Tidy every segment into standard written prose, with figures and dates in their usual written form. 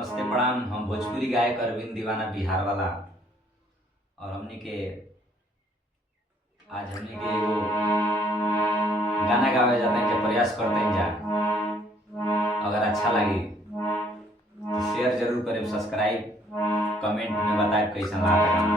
नमस्ते प्रणाम। हम भोजपुरी गायक अरविंद दीवाना बिहार वाला। और हमने के एगो गाना गावे जाते हैं के प्रयास करते हैं जा। अगर अच्छा लगी तो शेयर जरूर करें, सब्सक्राइब कमेंट में बताए कैसा लगा गाना।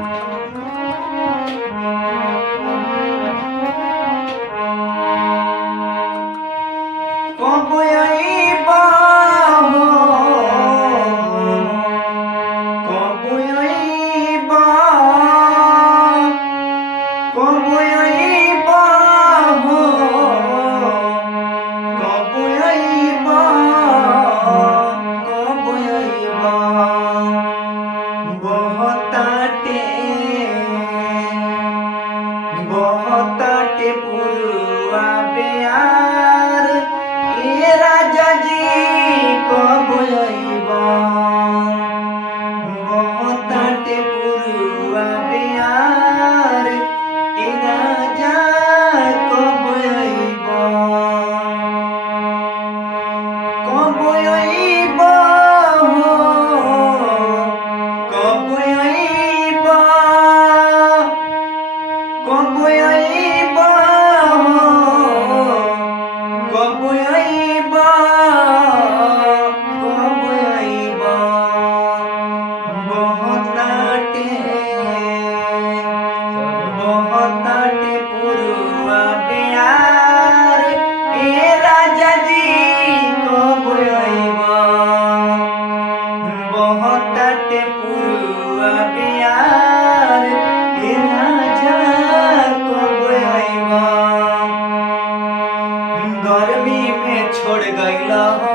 गर्मी में छोड़ गईला हो,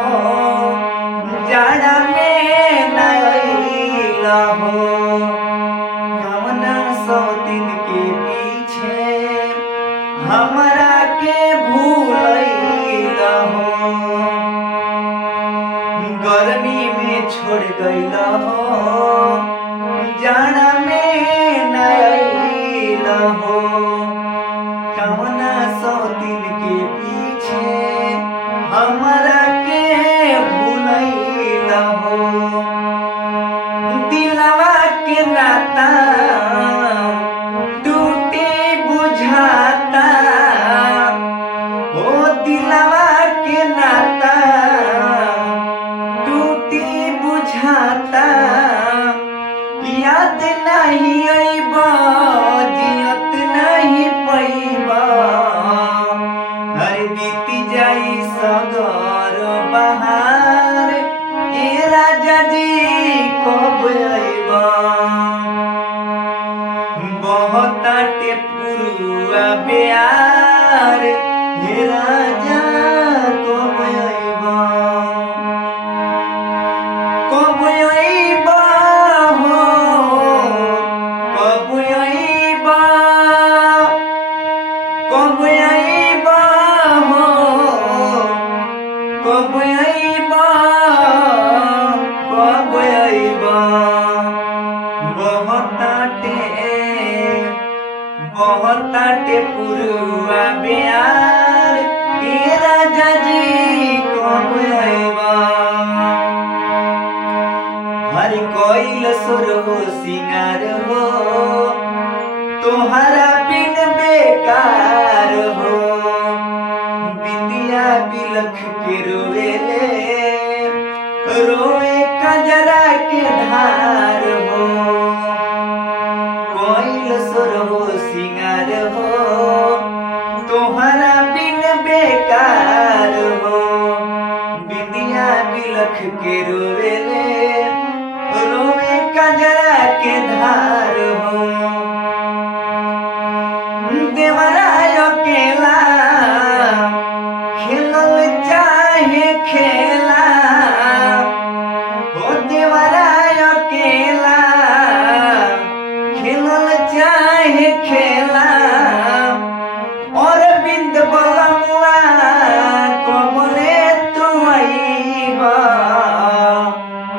जाड़ा में न अइला हो, कवना सौ दिन के पीछे हमरा के भूलैला हो। गर्मी में छोड़ गईला हो, जाड़ा में न अइला हो, कवना सौ दिन के पीछे हमरा के भूलैला हो। दिलवा के नाता टूटे बुझाता हो, दिलवा के नाता टूटे बुझाता, याद नहीं अइबा जियत नहीं पैबा, हर बीती जाई सगर बहार, ए राजा जी कब अइबा। बहुताटे पुरुआ प्यार, हे राजा कब अइबा। कब अइबा हो, कब अइबा, कब अइबा हो, कब अइबा, कब अइबा। बहुताटे पुरुआ प्यार, ए राजा जी कब अइबा। हर कोइल सुर हो सिंगार हो, तोहरा बिन बेकार हो, बिंदिया बिलख के रोवेले, रोए कजरा के धार हो। कोइल सुर हो सिंगार हो, तोहरा बिन बेकार हो, बिंदिया बिलख के रोवेले, रोए कजरा के धार हो। देवराय अकेला खेलल चाहे खेला हो, देवराय अकेला खेलल चाहे खेला, और बिंद बलमुआ कबले तू अइबा,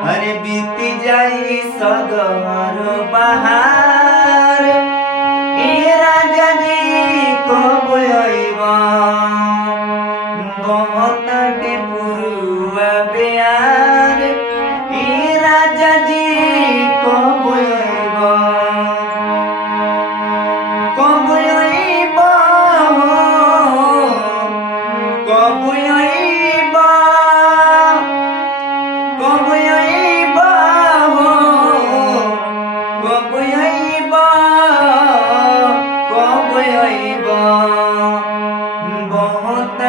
अरे बीती जाई सगर बहार, ए राजा जी कब अइबा। बहुताटे पुरुआ प्यार, ए कब आईबा हो कब आईबा कब आईबा बहुत